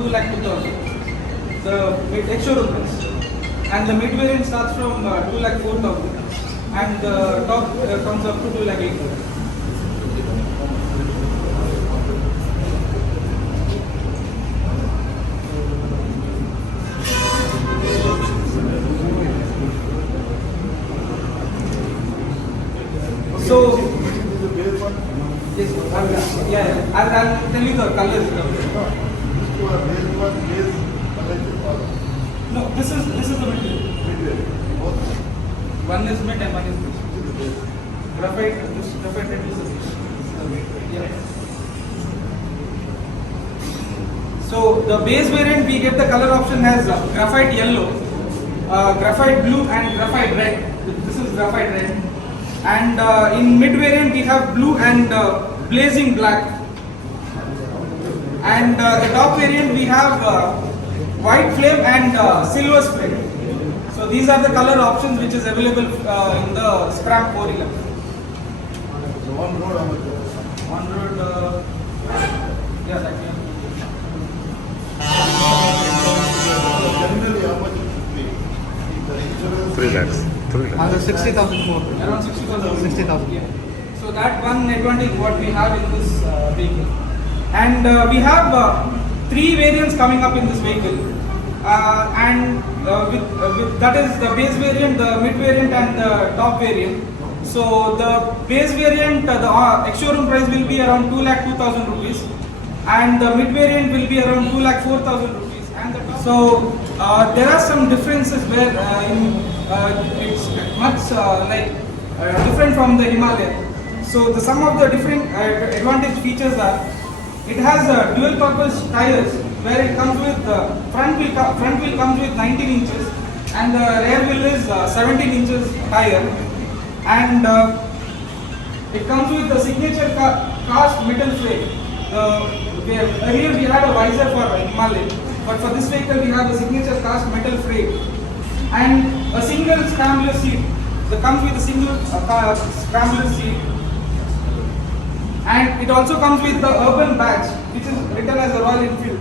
2,02,000. The ex-showroom price. And the mid variant starts from 2,04,000. And the top comes up to 2,08,000. So, yes, I'll tell you the colors. No, this is the mid. One is mid and one is mid. Graphite red is yeah. So the base variant we get the color option as graphite yellow, graphite blue and graphite red. This is graphite red. And in mid variant we have blue and blazing black. And the top variant we have white flame and silver spray. So these are the color options which is available in the scram 411. So one road how much? On road, yeah, that can. Generally how much it should be? The insurance 3 lakhs. 3 lakhs. 60,000 more. Around 60,000. 60,000. Yeah. So that one advantage what we have in this vehicle. And we have 3 variants coming up in this vehicle. With that is the base variant, the mid variant and the top variant. So the base variant, the ex-showroom price will be around 2,02,000 rupees. And the mid variant will be around 2,04,000 rupees. And so there are some differences where it's much different from the Himalayan. So the some of the different advantage features are it has dual purpose tires where it comes with front wheel comes with 19 inches and the rear wheel is 17 inches tire, and it comes with the signature cast metal frame. Earlier we had a visor for Himalayan, but for this vehicle we have a signature cast metal frame and a single scrambler seat. It comes with a single scrambler seat, and it also comes with the urban badge which is written as a Royal Enfield.